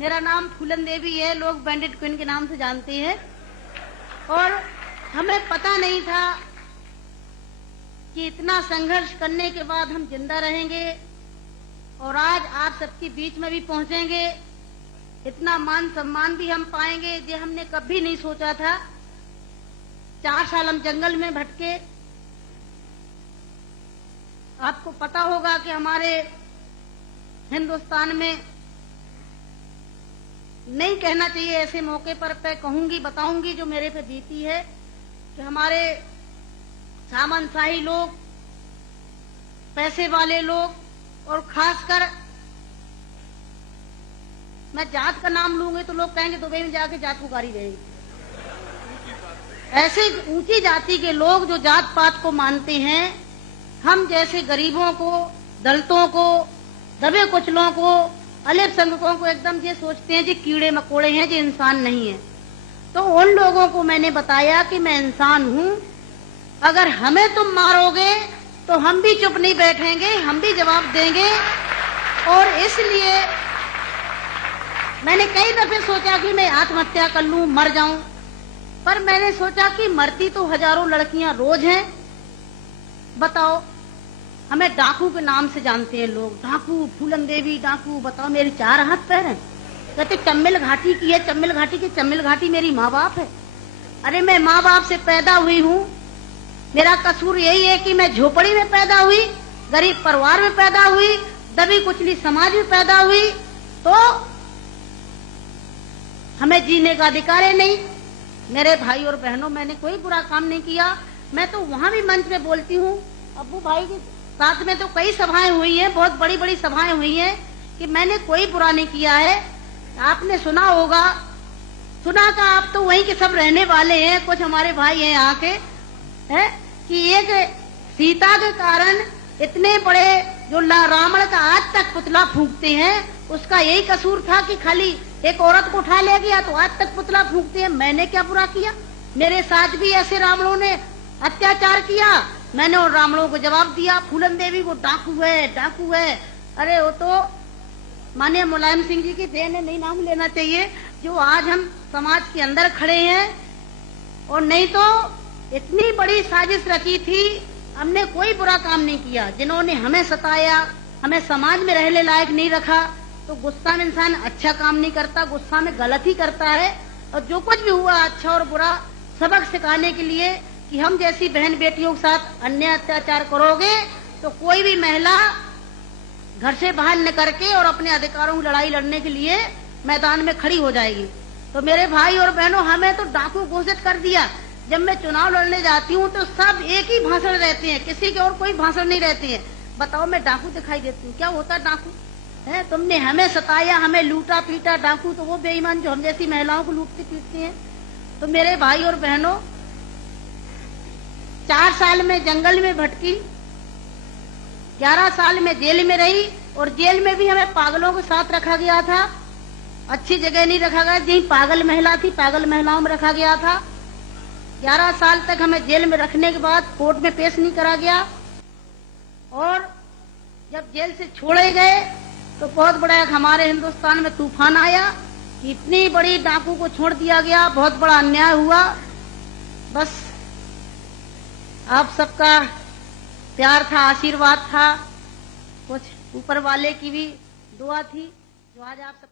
मेरा नाम फूलन देवी है, लोग बैंडिट क्वीन के नाम से जानते हैं। और हमें पता नहीं था कि इतना संघर्ष करने के बाद हम जिंदा रहेंगे और आज आप सबके बीच में भी पहुंचेंगे, इतना मान सम्मान भी हम पाएंगे, ये हमने कभी नहीं सोचा था। 4 साल हम जंगल में भटके। आपको पता होगा कि हमारे हिंदुस्तान में नहीं कहना चाहिए ऐसे मौके पर, मैं कहूंगी, बताऊंगी जो मेरे पे बीती है कि हमारे सामंतशाही लोग, पैसे वाले लोग और खासकर मैं जात का नाम लूंगी तो लोग कहेंगे दुबई में जाके जात पुकारी रहेगी। ऐसे ऊंची जाति के लोग जो जात पात को मानते हैं, हम जैसे गरीबों को, दलितों को, दबे कुचलों को, अल्पसंख्यकों को एकदम ये सोचते हैं जी कीड़े मकोड़े हैं, जी इंसान नहीं है। तो उन लोगों को मैंने बताया कि मैं इंसान हूं, अगर हमें तुम मारोगे तो हम भी चुप नहीं बैठेंगे, हम भी जवाब देंगे। और इसलिए मैंने कई दफे सोचा कि मैं आत्महत्या कर लूं, मर जाऊं, पर मैंने सोचा कि मरती तो हजारों लड़कियां रोज हैं। बताओ, हमें डाकू के नाम से जानते हैं लोग, डाकू, फूलन देवी डाकू। बताओ, मेरी 4 हाथ पैर हैं। कहते चम्मिल घाटी की है, चम्मिल घाटी की, चम्मिल घाटी मेरी माँ बाप है। अरे मैं माँ बाप से पैदा हुई हूँ, मेरा कसूर यही है कि मैं झोपड़ी में पैदा हुई, गरीब परिवार में पैदा हुई, दबी कुचली समाज में पैदा हुई, तो हमें जीने का अधिकार है नहीं। मेरे भाई और बहनों, मैंने कोई बुरा काम नहीं किया। मैं तो वहां भी मंच में बोलती हूँ, अब्बू भाई के साथ में तो कई सभाएं हुई हैं, बहुत बड़ी बड़ी सभाएं हुई हैं, कि मैंने कोई बुरा नहीं किया है। आपने सुना होगा, सुना था, आप तो वहीं के सब रहने वाले हैं, कुछ हमारे भाई हैं यहाँ के, है कि एक सीता के कारण इतने बड़े जो रावण का आज तक पुतला फूंकते हैं, उसका यही कसूर था कि खाली एक औरत को उठा ले गया तो आज तक पुतला फूंकते हैं। मैंने क्या बुरा किया? मेरे साथ भी ऐसे रावणों ने अत्याचार किया, मैंने उन रावणों को जवाब दिया। फूलन देवी को डाकू है, डाकू है। अरे वो तो माननीय मुलायम सिंह जी की देन है, नहीं नाम लेना चाहिए, जो आज हम समाज के अंदर खड़े हैं। और नहीं तो इतनी बड़ी साजिश रची थी, हमने कोई बुरा काम नहीं किया। जिन्होंने हमें सताया, हमें समाज में रहने लायक नहीं रखा, तो गुस्सा में इंसान अच्छा काम नहीं करता, गुस्सा में गलत ही करता है। और जो कुछ भी हुआ, अच्छा और बुरा सबक सिखाने के लिए कि हम जैसी बहन बेटियों के साथ अन्याय अत्याचार करोगे तो कोई भी महिला घर से बाहर न करके और अपने अधिकारों की लड़ाई लड़ने के लिए मैदान में खड़ी हो जाएगी। तो मेरे भाई और बहनों, हमें तो डाकू घोषित कर दिया। जब मैं चुनाव लड़ने जाती हूँ तो सब एक ही भाषण रहते हैं, किसी के और कोई भाषण नहीं रहते हैं। बताओ, मैं डाकू दिखाई देती हूँ? क्या होता डाकू है? तुमने हमें सताया, हमें लूटा पीटा। डाकू तो वो बेईमान जो हम जैसी महिलाओं को लूटते पीटते हैं। तो मेरे भाई और बहनों, 4 साल में जंगल में भटकी, 11 साल में जेल में रही, और जेल में भी हमें पागलों के साथ रखा गया था। अच्छी जगह नहीं रखा गया, जहीं पागल महिला थी, पागल महिलाओं में रखा गया था। 11 साल तक हमें जेल में रखने के बाद कोर्ट में पेश नहीं करा गया। और जब जेल से छोड़े गए तो बहुत बड़ा हमारे हिंदुस्तान में तूफान आया कि इतनी बड़ी डाकू को छोड़ दिया गया, बहुत बड़ा अन्याय हुआ। बस आप सबका प्यार था, आशीर्वाद था, कुछ ऊपर वाले की भी दुआ थी, जो आज आप सब